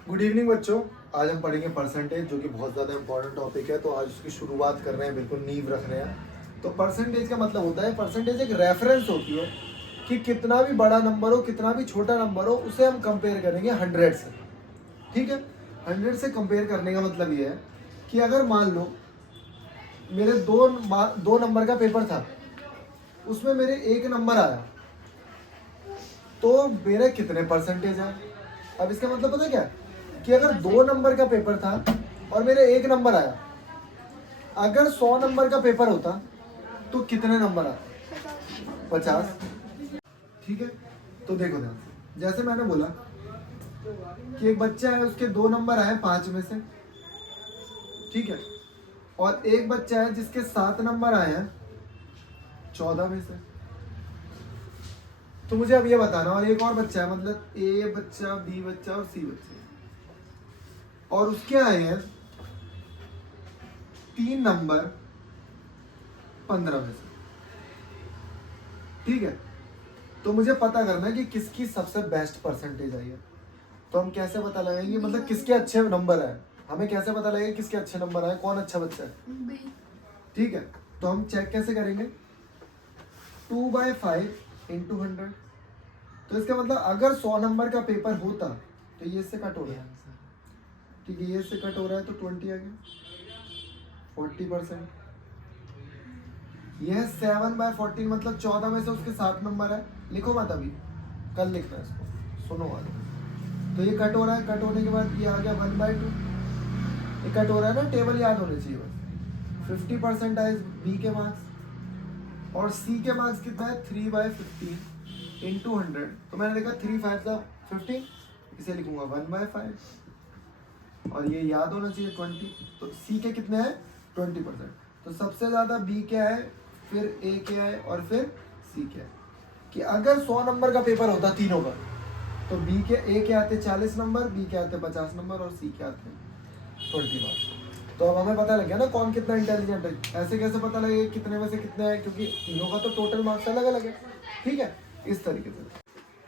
Good evening बच्चों। आज हम पढ़ेंगे परसेंटेज, जो कि बहुत ज़्यादा इंपॉर्टेंट टॉपिक है। तो आज उसकी शुरुआत कर रहे हैं, बिल्कुल नींव रख रहे हैं। तो परसेंटेज का मतलब होता है, परसेंटेज एक रेफरेंस होती है कि कितना भी बड़ा नंबर हो, कितना भी छोटा नंबर हो, उसे हम कंपेयर करेंगे 100 से। ठीक है, 100 से कंपेयर करने का मतलब ये है कि अगर मान लो मेरे दो नंबर का पेपर था, उसमें मेरे एक नंबर आया, तो मेरे कितने परसेंटेज है। अब इसका मतलब पता है क्या, कि अगर 2 नंबर का पेपर था और मेरे एक नंबर आया, अगर 100 नंबर का पेपर होता तो कितने नंबर आते? 50। ठीक है, तो देखो ध्यान से, जैसे मैंने बोला कि एक बच्चा है, उसके 2 नंबर आए 5 में से। ठीक है, और एक बच्चा है जिसके 7 नंबर आए हैं 14 में से। तो मुझे अब ये बताना, और एक और बच्चा है, मतलब ए बच्चा, बी बच्चा और सी बच्चा, और उसके आए हैं 3 नंबर 15 में से। ठीक है, तो मुझे पता करना है कि किसकी सबसे बेस्ट परसेंटेज आई है। तो हम कैसे पता लगाएंगे, मतलब किसके अच्छे नंबर आए, हमें कैसे पता लगेगा किसके अच्छे नंबर आए, कौन अच्छा बच्चा है। ठीक है, तो हम चेक कैसे करेंगे, 2/5 इंटू 100। तो इसका मतलब अगर 100 नंबर का पेपर होता तो ये इससे कट हो रहा है। ठीक है, ये इससे कट हो रहा है तो 20 आ गया, 40%। यह 7/14, मतलब 14 में से उसके 7 नंबर है। लिखो मत अभी, कल लिखना है इसको, सुनो आज। तो ये कट हो रहा है, कट होने के बाद ये आ गया 1/2। ये कट हो रहा है ना, टेबल याद होने चाहिए बस। 50% आए बी के मार्क्स, और सी के मार्क्स कितना है, 3/15 इंटू 100। तो मैंने देखा 3 5 15, इसे लिखूंगा 1/5, और ये याद होना चाहिए 20। तो सी के कितने हैं, 20%। तो सबसे ज़्यादा बी के आए, फिर ए के आए, और फिर सी के आए। कि अगर 100 नंबर का पेपर होता तीनों का, तो बी के, ए के आते 40 नंबर, बी के आते 50 नंबर, और सी के आते 20 मार्क्स। तो अब हमें पता लग गया ना कौन कितना इंटेलिजेंट है। ऐसे कैसे पता लगेगा कितने में से कितने हैं, क्योंकि तीनों का तो टोटल मार्क्स अलग अलग है। ठीक है, इस तरीके से।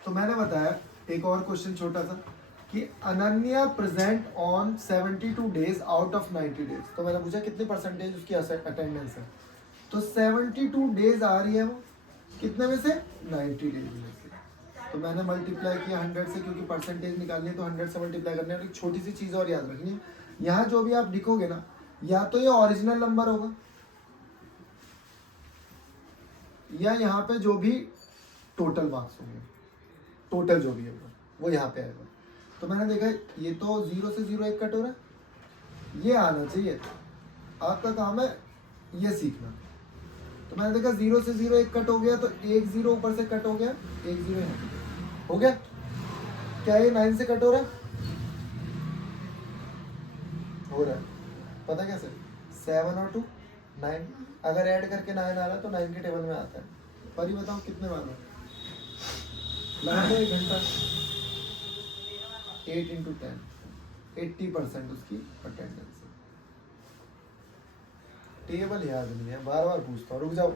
तो मैंने बताया एक और क्वेश्चन छोटा सा, कि Ananya present on 72 days out of 90 days. तो मैंने पूछा कितनी परसेंटेज उसकी अटेंडेंस है। तो 72 डेज आ रही है वो कितने में से, 90 डेज में से। तो मैंने मल्टीप्लाई किया 100 से, क्योंकि परसेंटेज निकालनी है तो 100 से मल्टीप्लाई करनी है। और एक छोटी सी चीज़ और याद रखनी है, यहाँ जो भी आप लिखोगे ना, या तो ये ओरिजिनल नंबर होगा, या यहाँ पे जो भी टोटल मार्क्स होंगे, टोटल जो भी होगा वो यहाँ पे आएगा। तो मैंने देखा ये तो 0 से 0 1 कट हो रहा है, ये आना चाहिए। आपका काम है ये सीखना। तो मैंने देखा 0 से 0 1 कट हो गया, तो 1 0 ऊपर से कट हो गया, 1 0 यहाँ पे हो गया। क्या ये 9 से कट हो रहा है, हो रहा है। पता कैसे, 7 और 2 9, अगर ऐड करके 9 आ रहा है तो 9 के टेबल में आता है। पर ही बताओ कितने बार लगा दो 1 घंटा, 8 इंटू 10, 80% उसकी अटेंडेंस है। टेबल याद नहीं है, बार बार पूछता हूँ, रुक जाओ।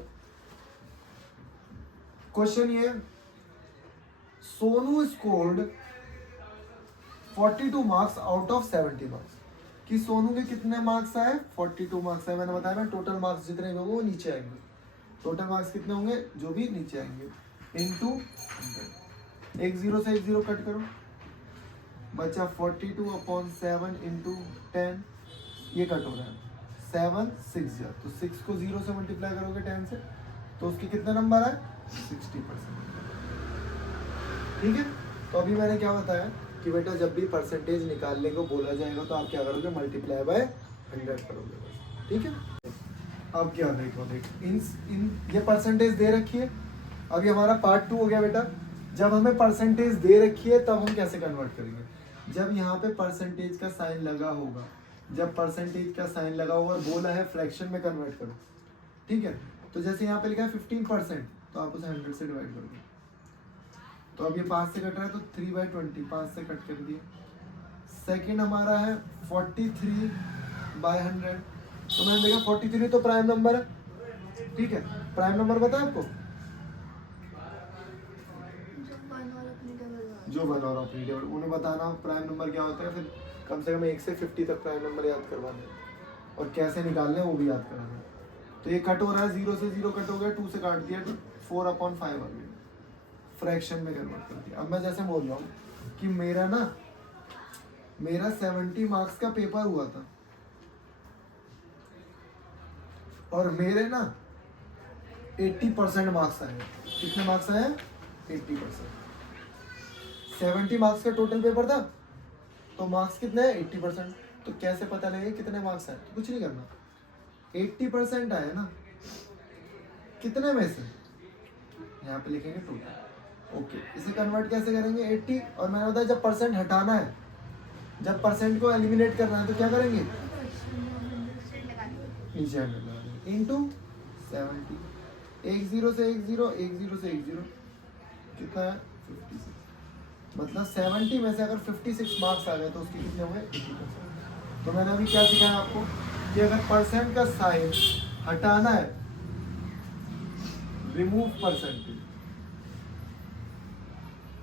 क्वेश्चन ये, Sonu scored 42 marks out of 70 marks. कि सोनू के कितने मार्क्स आए, 42 मार्क्स आए। मैंने बताया ना, टोटल मार्क्स जितने भी होंगे वो नीचे आएंगे। टोटल मार्क्स कितने होंगे, जो भी नीचे आएंगे, इनटू 100। 1 0 से 1 0 कट करो, बचा 42/7 इंटू 10। ये कट हो रहा है 7 6 0, तो 6 को 0 से मल्टीप्लाई करोगे 10 से, तो उसके कितने नंबर आए, 60%। ठीक है, तो अभी मैंने क्या बताया कि बेटा जब भी परसेंटेज निकालने को बोला जाएगा तो आप क्या करोगे, मल्टीप्लाई बाय 100 करोगे बस। ठीक है, अब क्या देखो, इन ये परसेंटेज दे रखी है। अभी हमारा पार्ट 2 हो गया बेटा। जब हमें परसेंटेज दे रखी है तब हम कैसे कन्वर्ट करेंगे, जब यहाँ पे परसेंटेज का साइन लगा होगा। जब परसेंटेज का साइन लगा होगा और बोला है फ्रैक्शन में कन्वर्ट करो। ठीक है, तो जैसे यहाँ पे लिखा है 15%, तो आप उसे 100 से डिवाइड करोगे। तो अब ये 5 से कट रहा है तो 3/20, 5 से कट कर दिया। सेकेंड हमारा है 43/100। तो मैंने देखा 43 तो प्राइम नंबर है। ठीक है, प्राइम नंबर पता है आपको, जो वन और ऑफ टेबल, उन्हें बताना प्राइम नंबर क्या होता है, फिर कम से कम 1 से 50 तक प्राइम नंबर याद करवाने और कैसे निकालने वो भी याद कराना। तो ये कट हो रहा है, 0 से 0 कट हो गया, 2 से काट दिया, 4/5 आ गया, फ्रैक्शन में कन्वर्ट कर दिया। अब मैं जैसे बोल रहा हूँ कि मेरा 70 मार्क्स का पेपर हुआ था और मेरे ना 80% मार्क्स आए। कितने मार्क्स आए? 80%। 70 मार्क्स का टोटल पेपर था, तो मार्क्स कितने हैं? 80%। तो कैसे पता लगेगा कितने मार्क्स आए? तो कुछ नहीं करना, 80% आए ना, कितने में से यहाँ पे लिखेंगे टोटल। ओके, इसे कन्वर्ट कैसे करेंगे? 80, और मैंने बताया जब परसेंट हटाना है, जब परसेंट को एलिमिनेट करना है तो क्या करेंगे? नीचे 100 लगा देंगे इंटू 70। 1 0 से 1 0, 1 0 से 1 0, कितना है? 56। मतलब 70 में से अगर 56 मार्क्स आ गए तो उसके कितने हुए? 80%। तो मैंने अभी क्या सिखाया आपको कि अगर परसेंट का साइन हटाना है, रिमूव परसेंटेज,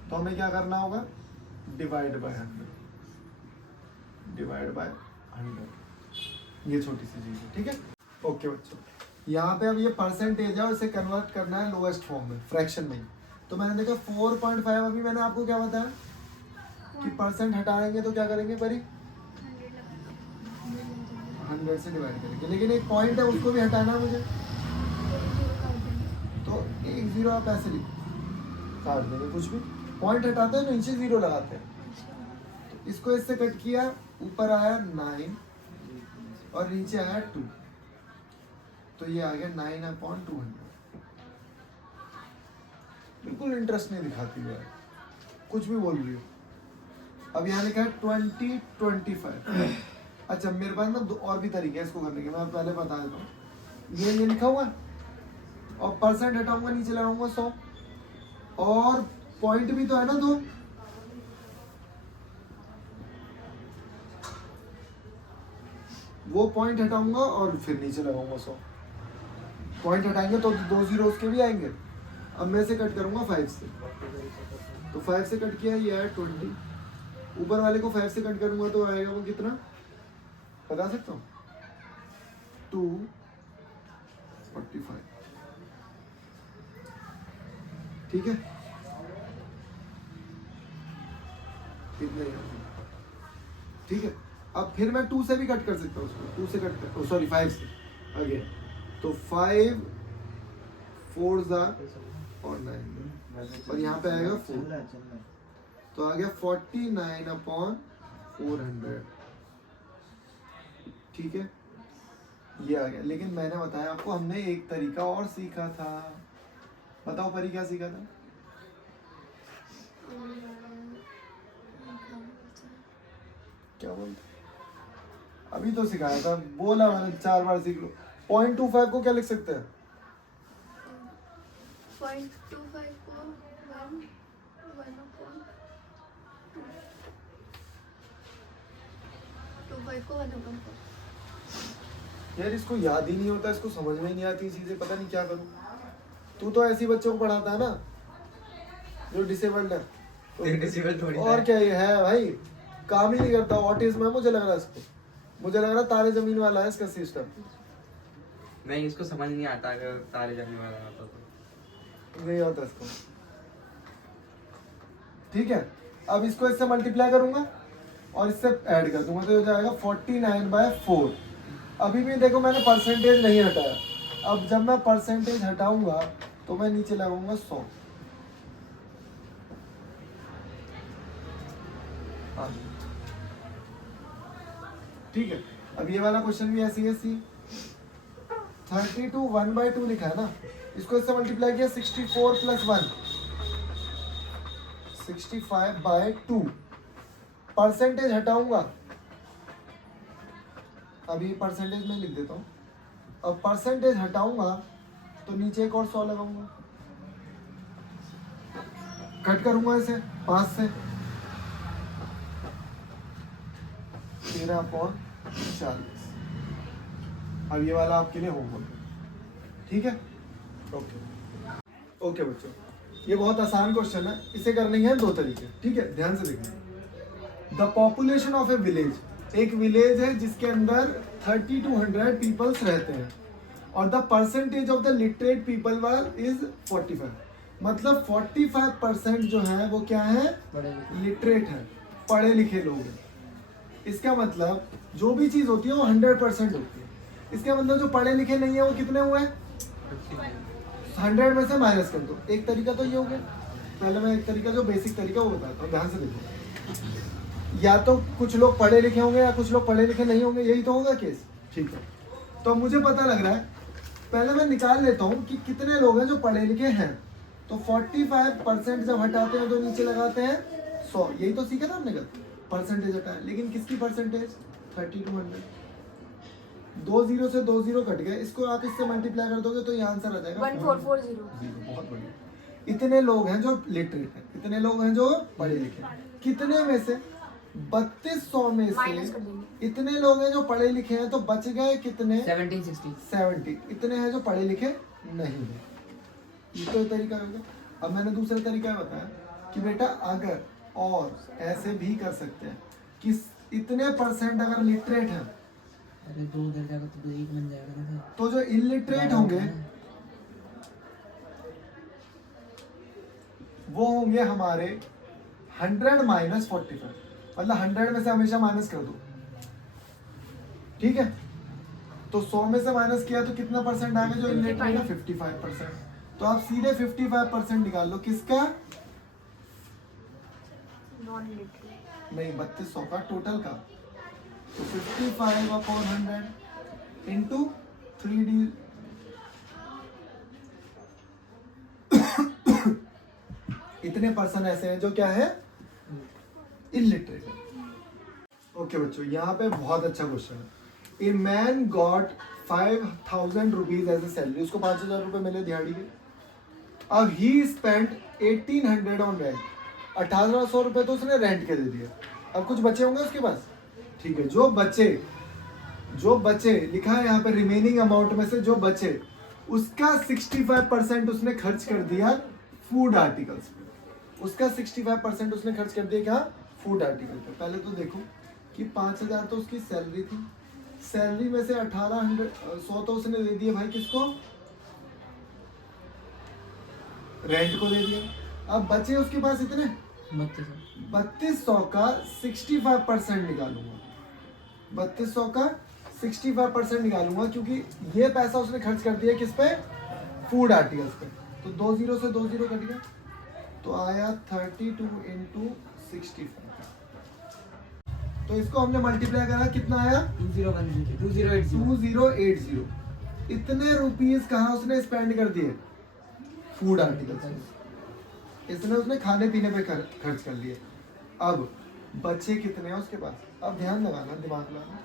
तो हमें क्या करना होगा? Divide by 100, divide by 100। ये छोटी सी चीज है, ठीक है। ओके बच्चों, यहाँ पे अब ये परसेंटेज है और इसे कन्वर्ट करना है लोएस्ट फॉर्म में, फ्रैक्शन में। तो मैंने देखा 4.5, अभी मैंने आपको क्या बताया कि परसेंट हटाएंगे तो क्या करेंगे परी? 100 से डिवाइड करेंगे, लेकिन एक पॉइंट है उसको भी हटाना है मुझे, तो 1 0 आप ऐसे लिखो, काट देंगे, कुछ भी पॉइंट हटाते हैं नीचे 0 लगाते हैं। तो इसको इससे कट किया, ऊपर आया 9 और नीचे आया 2, तो ये आ गया 9/200। बिल्कुल इंटरेस्ट नहीं दिखाती है, कुछ भी बोल रही हो। अब यहाँ लिखा है 20 25। अच्छा, मेरे पास ना दो और भी तरीके हैं इसको करने के, मैं पहले बता देता हूँ। ये लिखा हुआ है और परसेंट हटाऊंगा, नीचे लगाऊंगा 100, और पॉइंट भी तो है ना 2, वो पॉइंट हटाऊंगा और फिर नीचे लगाऊंगा 100। पॉइंट हटाएंगे तो 2 0 उसके भी आएंगे। अब मैं से कट करूंगा 5 से, तो 5 से कट किया, ये है 20। ऊपर वाले को 5 से कट करूंगा तो आएगा वो कितना, बता सकता हूँ? 245, ठीक है। इतना ही, ठीक है। अब फिर मैं 2 से भी कट कर सकता हूँ उसको, 2 से कट कर, सॉरी 5 से अगेन, तो 5 4 और 9, और यहाँ पे आएगा 4, तो आ गया 49/400, ठीक है। ये आ गया, लेकिन मैंने बताया आपको हमने एक तरीका और सीखा था। बताओ परी, क्या सीखा था? क्या बोलते? अभी तो सिखाया था, बोला मैंने 4 बार सीख लो। 0.25 को क्या लिख सकते हैं? 0.25 को 1/4। यार इसको याद ही नहीं होता, इसको समझ में नहीं आती चीजें, पता नहीं क्या करूं। तू तो ऐसी बच्चों को पढ़ाता है ना जो डिसेबल्ड है, तो और क्या ये है भाई, काम ही नहीं करता, ऑटिज्म है मुझे लग रहा है इसको, मुझे लग रहा है तारे जमीन वाला है इसका सिस्टम। नहीं, इसको समझ नहीं आता, अगर तारे जमीन वाला आता तो नहीं आता इसको, ठीक है। अब इसको इससे मल्टीप्लाई करूंगा और इससे ऐड कर दूंगा, तो हो जाएगा 49/4। अभी भी देखो मैंने परसेंटेज नहीं हटाया, अब जब मैं परसेंटेज हटाऊंगा तो मैं नीचे लगाऊंगा 100। ठीक है। अब ये वाला क्वेश्चन भी ऐसी है, सी 32 1/2 लिखा है ना, इसको इससे मल्टीप्लाई किया, 64 + 1 65/2। परसेंटेज हटाऊंगा, अभी परसेंटेज में लिख देता हूँ। अब परसेंटेज हटाऊंगा तो नीचे एक और 100 लगाऊंगा, कट करूंगा इसे 5 से, 13/40। अब ये वाला आपके लिए होमवर्क है, ठीक है। ओके ओके बच्चों, ये बहुत आसान क्वेश्चन है, इसे करने के हैं दो तरीके, ठीक है, ध्यान से देखना। The population of A village, एक विलेज है जिसके अंदर 30 to 100 पीपल्स रहते हैं और the percentage of the literate people were is 45, मतलब 45% जो है वो क्या है, लिटरेट है, पढ़े लिखे लोग हैं। इसका मतलब जो भी चीज होती है वो 100% होती है। इसका मतलब जो पढ़े लिखे नहीं है वो कितने हुए, 100 में से माइनस कर दो। एक तरीका तो ये हो गया, पहले मैं एक तरीका जो बेसिक तरीका वो बताता हूँ, ध्यान से देखो। या तो कुछ लोग पढ़े लिखे होंगे या कुछ लोग पढ़े लिखे नहीं होंगे, यही तो होगा केस, ठीक है। तो मुझे पता लग रहा है, पहले मैं निकाल लेता हूँ कि कितने लोग हैं जो पढ़े लिखे हैं। तो 45% जब हटाते हैं तो नीचे लगाते हैं 100, यही तो सीखा था हमने कल, परसेंटेज हटाया। लेकिन किसकी परसेंटेज, 30 to 100। 2 0 से 2 0 कट गए, इसको आप इससे मल्टीप्लाई कर दोगे तो ये आंसर आ जाएगा 1440। बहुत बढ़िया। इतने लोग हैं जो लिटरेट हैं, इतने लोग हैं जो पढ़े लिखे हैं। कितने में से, 3200 में माइनस कर से देंगे। इतने लोग हैं जो पढ़े लिखे हैं, तो बच गए कितने, 1760। इतने हैं जो पढ़े लिखे नहीं है। ये तो तरीका हो गया। अब मैंने दूसरा तरीका बताया कि बेटा अगर और ऐसे भी कर सकते हैं कि इतने परसेंट अगर लिटरेट हैं अरे 2 उधर जाएगा तो 1 बन जाएगा ना, तो जो इलिटरेट होंगे वो होंगे हमारे 100 माइनस 45, मतलब 100 में से हमेशा माइनस कर दो, ठीक है। तो 100 में से माइनस किया तो कितना परसेंट आएगा जो इलिटरेट है, 55%। तो आप सीधे 55% निकाल लो, किसका, नॉन लिटरेट नहीं 3200 का टोटल का। तो 55/100 इंटू 3D इतने पर्सन ऐसे हैं जो क्या है, इलिटरेट है। ओके बच्चों, यहाँ पे बहुत अच्छा क्वेश्चन है। A man got 5000 rupees as a salary, उसको 5000 रुपए मिले दिहाड़ी के। अब ही स्पेंट 1800 ऑन रेंट, 1800 रुपए तो उसने रेंट के दे दिए। अब कुछ बचे होंगे उसके पास, ठीक है। जो बचे लिखा है यहाँ पे रिमेनिंग अमाउंट में से जो बचे उसका 65% उसने खर्च कर दिया फूड आर्टिकल्स पे। उसका 65% उसने खर्च कर दिया क्या, फूड आर्टिकल पे। पहले तो देखो कि 5000 तो उसकी सैलरी थी, सैलरी में से 100 तो उसने दे दिए भाई किसको, रेंट को दे दिया। अब बचे उसके पास इतने 3200 का 65% निकालूंगा, 3200 का 65% निकालूंगा, क्योंकि ये पैसा उसने खर्च कर दिया किस पे, फूड आर्टिकल्स पे। तो 2 0 से 2 0 कट गया, तो आया 32 इंटू 65। तो इसको हमने मल्टीप्लाई करा, कितना आया 2080। इतने रुपीस कहाँ उसने स्पेंड कर दिए, फूड आर्टिकल्स, इसने उसने खाने पीने पे खर्च कर लिए। अब बचे कितने हैं उसके पास, अब ध्यान लगाना, दिमाग लगाना।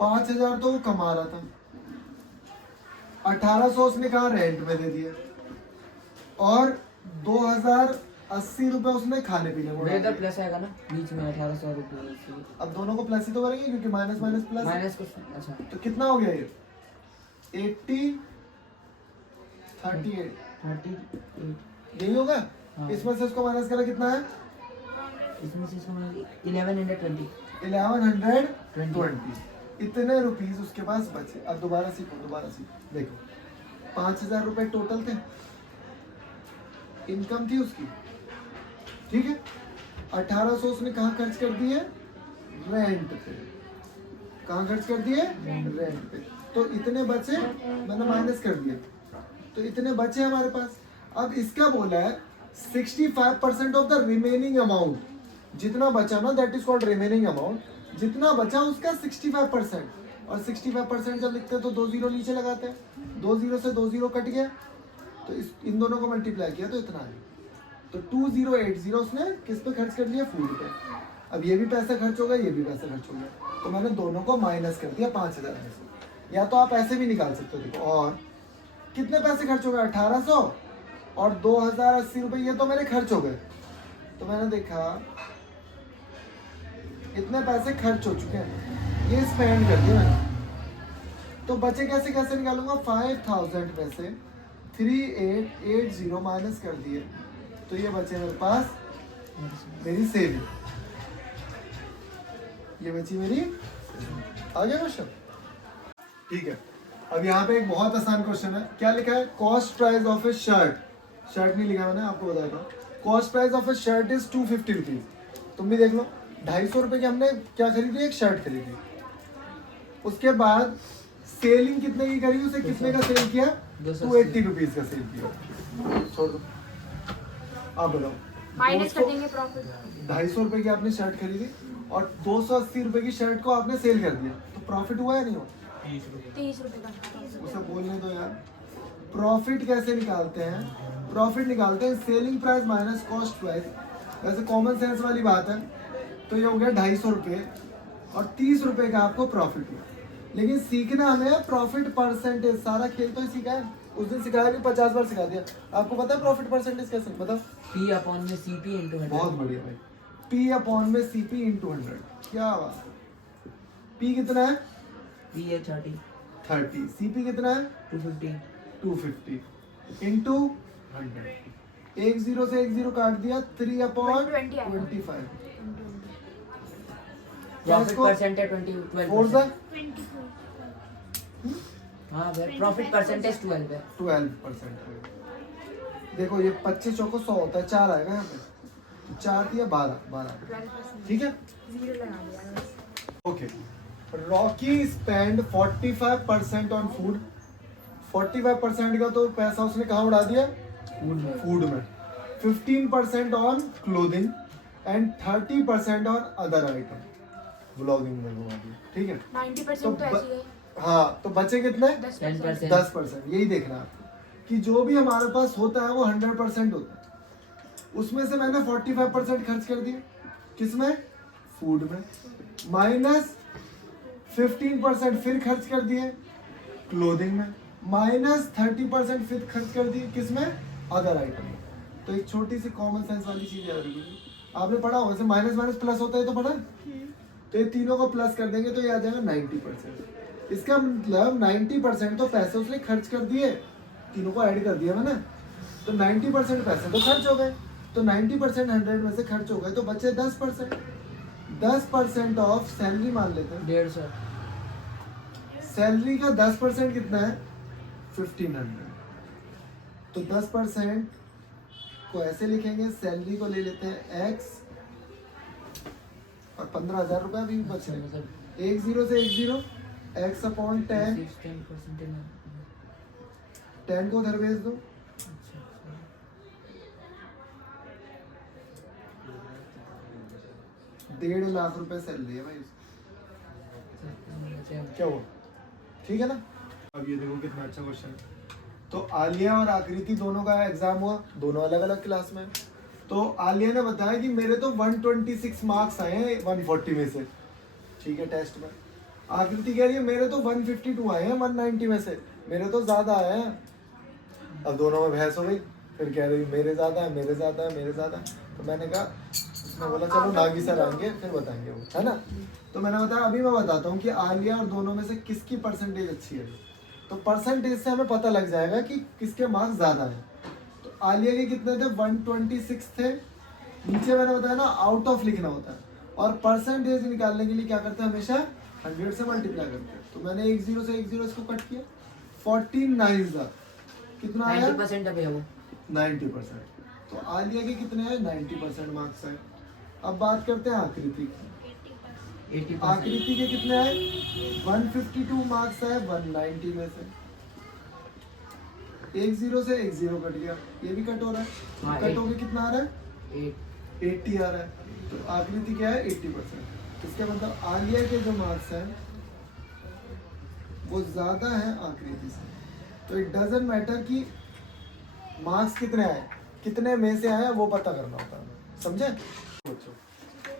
5000 तो वो कमा रहा था, 1800 उसने कहा रेंट में दे दिया, और 2080 रुपए उसने खाने पीने में मेरे इधर प्लस आएगा ना बीच में 1800 रुपये। अब दोनों को प्लस ही तो करेंगे क्योंकि माइनस माइनस प्लस, माइनस कुछ, अच्छा तो कितना हो गया ये 80 38 यही होगा। हाँ। इसमें से उसको माइनस करा, कितना है, इसमें से 1120। 1120। इतने रुपीस उसके पास बचे। अब दोबारा सीखो, देखो 5000 रुपए टोटल थे, इनकम थी उसकी, ठीक है। 1800 उसने कहाँ खर्च कर दिए, रेंट पे। कहाँ खर्च कर दिए, रेंट पे। तो इतने बचे, मैंने माइनस कर दिया, तो इतने बचे हमारे पास। अब इसका बोला है 65% ऑफ द रिमेनिंग अमाउंट, जितना बचा ना that is called remaining amount, जितना बचा उसका 65%। और 65% जब लिखते हैं तो 2 0 नीचे लगाते हैं, 2 0 से 2 0 कट गया, तो इन दोनों को मल्टीप्लाई किया तो इतना है। तो 2080 उसने किस पे खर्च कर लिया, फूड पे। अब ये भी पैसा खर्च होगा, ये भी पैसा खर्च होगा, तो मैंने दोनों को माइनस कर दिया 5000 में से। या तो आप ऐसे भी निकाल सकते हो, देखो, और कितने पैसे खर्च हो गए, 1800 और 2080 रुपए, ये तो मेरे खर्च हो गए। तो मैंने देखा इतने पैसे खर्च हो चुके हैं, ये स्पेंड कर दिया मैंने। तो बचे कैसे निकालूंगा, 5000 में से 3880 माइनस कर दिए तो ये बचे मेरे पास मेरी सेविंग, ये बची मेरी। आ गया क्वेश्चन? ठीक है। अब यहाँ पे एक बहुत आसान क्वेश्चन है। क्या लिखा है? Cost price of A shirt, shirt नहीं लिखा मैंने, आपको बताया था। Cost price of A shirt is 250 rupees. तुम भी देख लो, 250 रुपए की हमने क्या खरीदी? एक शर्ट खरीदी। उसके बाद सेलिंग कितने की करी? उसे कितने का सेल किया? 280 रुपीज का सेल किया। छोड़ दो, आप बताओ। माइनस कर देंगे प्रॉफिट। 250 रुपए की आपने शर्ट खरीदी और 280 रुपए की शर्ट को आपने सेल कर दिया, तो प्रॉफिट हुआ या नहीं हुआ? 30 रुपए का। उसे बोलने दो यार। प्रॉफिट कैसे निकालते हैं? प्रॉफिट निकालते हैं selling price minus cost price. वैसे कॉमन सेंस वाली बात है। तो ये हो गया 250 रुपये और 30 रुपए का आपको प्रॉफिट हुआ। लेकिन सीखना हमें प्रॉफिट परसेंटेज। सारा खेल तो ही सीखा है, उस दिन सिखाया भी 50 बार सिखा दिया। आपको पता है प्रॉफिट परसेंटेज कैसे? बताओ। P अपॉन में CP इंटू 100। बहुत बढ़िया भाई। P अपॉन में CP इंटू 100। क्या बात है। P कितना है? P है 30, 30। CP कितना है? 250, 250 इंटू 100। एक जीरो से एक जीरो काट दिया, 3 अपॉन 25। Profit percentage 12%। फोर सा 24। हाँ भाई, प्रॉफिट परसेंटेज 12 है। 12%। देखो ये 25 चौको 100 होता है, 4 आएगा यहाँ पे। 4 दिया 12। 12%। ठीक है, जीरो लगा दिया बस। Okay. Rocky spend 45% on food. 45% का तो पैसा उसने कहाँ उड़ा दिया? फूड में। 15% on clothing and 30% on other item. Vlogging में घुमा दिया। ठीक है, 90% तो ऐसी है। हाँ, तो बचे कितने? 10%। 10%। यही देखना है आपको कि जो भी हमारे पास होता है वो 100% होता है। उसमें से मैंने 45% खर्च कर दिए किसमें? फूड में। माइनस 15% फिर खर्च कर दिए क्लोथिंग में। माइनस 30% फिर खर्च कर दिए किसमें? अदर आइटम में। तो एक छोटी सी कॉमन सेंस वाली चीज याद रखिए, आपने पढ़ा होगा, माइनस माइनस प्लस होता है तो पढ़ा। तो ये तीनों को प्लस कर देंगे तो ये आ जाएगा 90%। इसका मतलब 90% तो पैसे उसने खर्च कर दिए, तीनों को ऐड कर दिया मैंने, तो 90% पैसे तो खर्च हो गए। तो 90% 100 में से खर्च हो गए, तो बचे 10%। 10% ऑफ सैलरी मान लेते हैं। 150। सैलरी का 10% कितना है? 1500। तो 10% को ऐसे लिखेंगे, सैलरी को ले लेते हैं x और 15,000 रुपये भी बच रहे हैं। एक जीरो से एक जीरो, x अपॉन 10। 10 को उधर भेज दो। ₹1.5 लाख सैलरी है भाई उसकी। क्या हुआ? ठीक है ना? अब ये देखो कितना अच्छा क्वेश्चन है। तो आलिया और आकृति दोनों का एग्जाम हुआ, दोनों अलग अलग क्लास में। तो आलिया ने बताया कि मेरे तो 126 मार्क्स आए हैं 140 में से। ठीक है, टेस्ट में। आकृति कह रही है मेरे तो 152 आए हैं 190 में से, मेरे तो ज्यादा आए हैं। अब दोनों में बहस हो गई। फिर कह रही मेरे ज्यादा है, मेरे ज्यादा है, मेरे ज्यादा है। तो मैंने कहा, उसने बोला चलो नागी सर आएंगे फिर बताएंगे वो, है ना। तो मैंने बताया अभी मैं बताता हूँ कि आलिया और दोनों में से किसकी परसेंटेज अच्छी है। तो परसेंटेज से हमें पता लग जाएगा कि किसके मार्क्स ज्यादा हैं। तो आलिया के कितने थे? 126 थे। नीचे मैंने बताया ना आउट ऑफ लिखना होता है, और परसेंटेज निकालने के लिए क्या करते हैं? हमेशा 100 से मल्टीप्लाई करते हैं। तो मैंने एक जीरो से एक जीरो इसको कट किया। 14 कितना आया? 90% है वो। 90%। तो आलिया के कितने हैं? 90% मार्क्स हैं। अब बात करते हैं आकृति की। 80%। आकृति के कितने आए? 152 मार्क्स आए 190 में से। एक जीरो से एक जीरो कट गया, ये भी कट हो रहा है। हाँ, कट होके कितना आ रहा है? 8। 80 आ रहा है। तो आकृति क्या है? 80%। इसका मतलब आलिया के जो मार्क्स हैं वो ज्यादा है आकृति से। तो इट डजंट मैटर कि मार्क्स कितने आए, कितने में से आया वो पता करना होता है। समझे?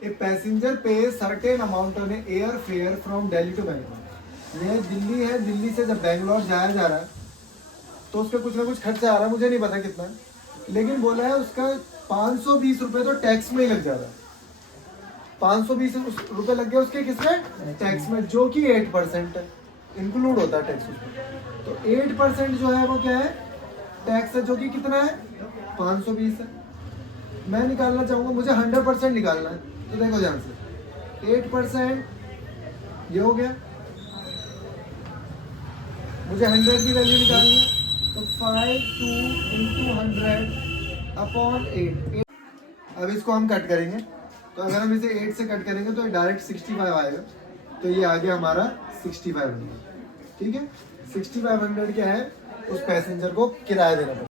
A passenger pay certain amount on air fare from Delhi to Bangalore. ये दिल्ली है, दिल्ली से जब बैंगलोर जाया जा रहा है तो उसका कुछ ना कुछ खर्चा आ रहा है, मुझे नहीं पता कितना, लेकिन बोला है उसका 520 रुपये तो टैक्स में ही लग जा रहा है। 520 रुपये लग गया उसके किसमें? टैक्स में, जो कि 8% है, इंक्लूड होता है टैक्स उसमें। तो 8% जो है वो क्या है? टैक्स है, जो कि कितना है? 520 है। मैं निकालना चाहूँगा, मुझे 100% निकालना है, तो देखो ध्यान से 8% ये हो गया, मुझे 100 की वैल्यू निकालनी है, तो 52 इंटू 100 अपॉन 8। अब इसको हम कट करेंगे, तो अगर हम इसे 8 से कट करेंगे तो डायरेक्ट 65 आएगा, तो ये आ गया हमारा 6500। ठीक है, 6500 क्या है, उस पैसेंजर को किराया देना पड़ेगा।